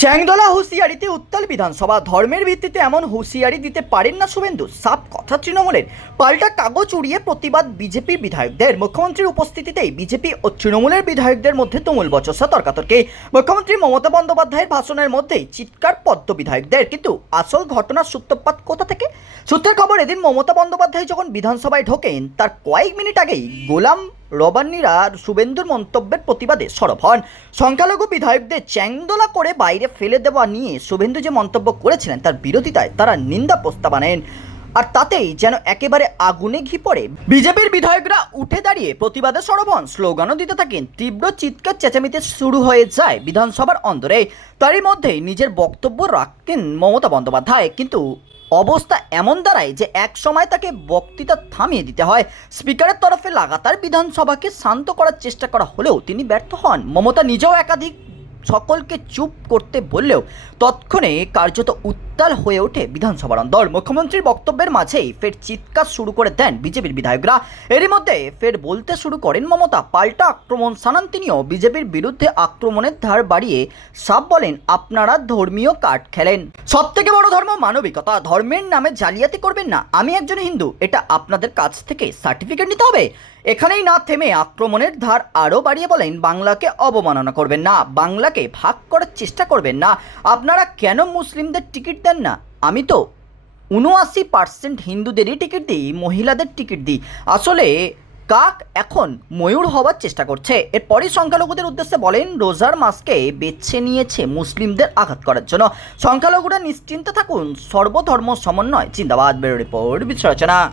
চ্যাংদলা হুঁশিয়ারিতে উত্তাল বিধানসভা। ধর্মের ভিত্তিতে এমন হুঁশিয়ারি দিতে পারেন না শুভেন্দু। সাপ কথা তৃণমূলের। পাল্টা কাগজ উড়িয়ে প্রতিবাদ বিজেপির বিধায়কদের। মুখ্যমন্ত্রীর উপস্থিতিতেই বিজেপি ও তৃণমূলের বিধায়কদের মধ্যে তুমুল বচসা তর্কাতর্কি। মুখ্যমন্ত্রী মমতা বন্দ্যোপাধ্যায়ের ভাষণের মধ্যেই চিৎকার পদ্ম বিধায়কদের। কিন্তু আসল ঘটনার সূত্রপাত কোথা থেকে? সূত্রের খবর, এদিন মমতা বন্দ্যোপাধ্যায় যখন বিধানসভায় ঢোকেন, তার কয়েক মিনিট আগেই গোলাম রবান্নিরা শুভেন্দুর মন্তব্যের প্রতিবাদে সরব হন। সংখ্যালঘু বিধায়কদের চ্যাংদোলা করে বাইরে ফেলে দেওয়া নিয়ে শুভেন্দু যে মন্তব্য করেছিলেন, তার বিরোধিতায় তারা নিন্দা প্রস্তাব আনেন। আর তাতেই যেন একেবারে আগুনে ঘি পড়ে। বিজেপির বিধায়করা উঠে দাঁড়িয়ে প্রতিবাদে সরব হন স্লোগানও দিতে থাকেন। তীব্র চিৎকার চেঁচামেচি শুরু হয়ে যায় বিধানসভার অন্দরে। তারই মধ্যেই নিজের বক্তব্য রাখেন মমতা বন্দ্যোপাধ্যায়। কিন্তু অবস্থা এমন দাঁড়ায় যে এক সময় তাকে বক্তৃতা থামিয়ে দিতে হয়। স্পিকারের তরফে লাগাতার বিধানসভাকে শান্ত করার চেষ্টা করা হলেও তিনি ব্যর্থ হন। মমতা নিজেও একাধিক সকলকে চুপ করতে বললেও তৎক্ষণে কার্যত উত্তাল হয়ে ওঠে বিধানসভার অন্দর। মুখ্যমন্ত্রীর বক্তব্যের মাঝেই ফের চিৎকার শুরু করে দেন বিজেপির বিধায়করা। এরই মধ্যে ফের বলতে শুরু করেন মমতা। পাল্টা আক্রমণ সানান তিনিও বিজেপির বিরুদ্ধে আক্রমণের ধার বাড়িয়ে সাপ বলেন, আপনারা ধর্মীয় কার্ড খেলেন। সব থেকে বড় ধর্ম মানবিকতা। ধর্মের নামে জালিয়াতি করবেন না। আমি একজন হিন্দু, এটা আপনাদের কাছ থেকে সার্টিফিকেট নিতে হবে। এখানেই না থেমে আক্রমণের ধার আরও বাড়িয়ে বলেন, বাংলাকে অবমাননা করবেন না। বাংলাকে ভাগ করার চেষ্টা করবেন না। আপনারা কেন মুসলিমদের টিকিট দেন না। আমি তো উনআশি পার্সেন্ট হিন্দুদেরই টিকিট দিই, মহিলাদের টিকিট দিই। আসলে কাক এখন ময়ূর হওয়ার চেষ্টা করছে। এরপরই সংখ্যালঘুদের উদ্দেশ্যে বলেন, রোজার মাসকে বেছে নিয়েছে মুসলিমদের আঘাত করার জন্য। সংখ্যালঘুরা নিশ্চিন্তে থাকুন, সর্বধর্ম সমন্বয়, জিন্দাবাদ বেরো রিপোর্ট বিশ্লেষণা